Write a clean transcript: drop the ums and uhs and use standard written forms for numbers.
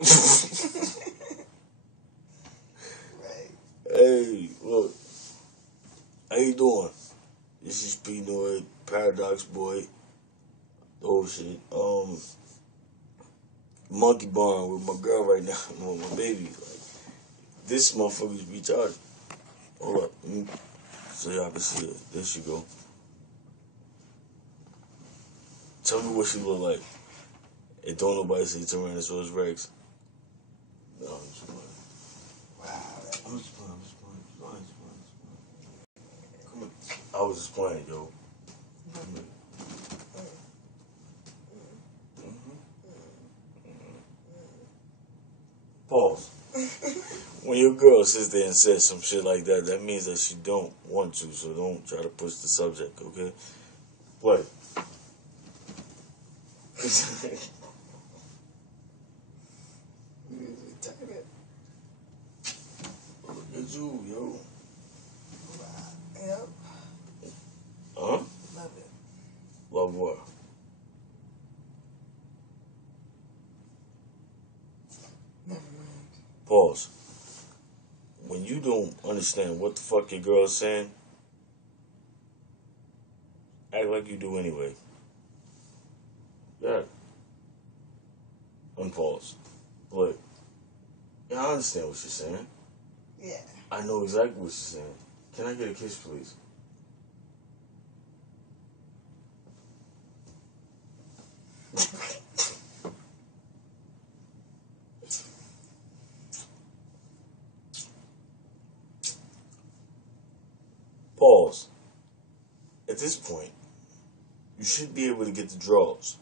Right. Hey, look, how you doing? This is P Noid, Paradox Boy. Oh shit. Monkey Barn with my girl right now, with my baby. Like, this motherfucker's retarded. Hold up. So y'all can see it. There she go. Tell me what she look like. And don't nobody say Tyrannosaurus Rex. No, I'm just playing. Wow. I'm just playing. I'm just playing. Come on. I was just playing, yo. Come here. Pause. When your girl sits there and says some shit like that, that means that she don't want to. So don't try to push the subject, okay? Play. You retarded. Look at you, yo. Wow. Yep. Huh? Love it. Love what? Never mind. Pause. When you don't understand what the fuck your girl's saying, act like you do anyway. Yeah. Unpause. Look, yeah, I understand what she's saying. Yeah. I know exactly what she's saying. Can I get a kiss, please? Pause. At this point, you should be able to get the draws.